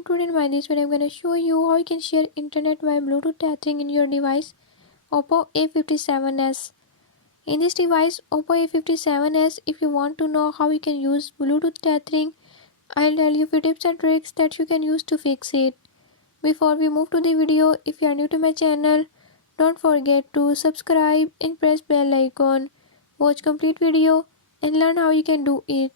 and today in this video I'm going to show you how you can share internet via Bluetooth tethering in your device Oppo A57s. In this device Oppo A57s, if you want to know how you can use Bluetooth tethering, I'll tell you few tips and tricks that you can use to fix it. Before we move to the video, if you are new to my channel, don't forget to subscribe and press bell icon. Watch complete video and learn how you can do it.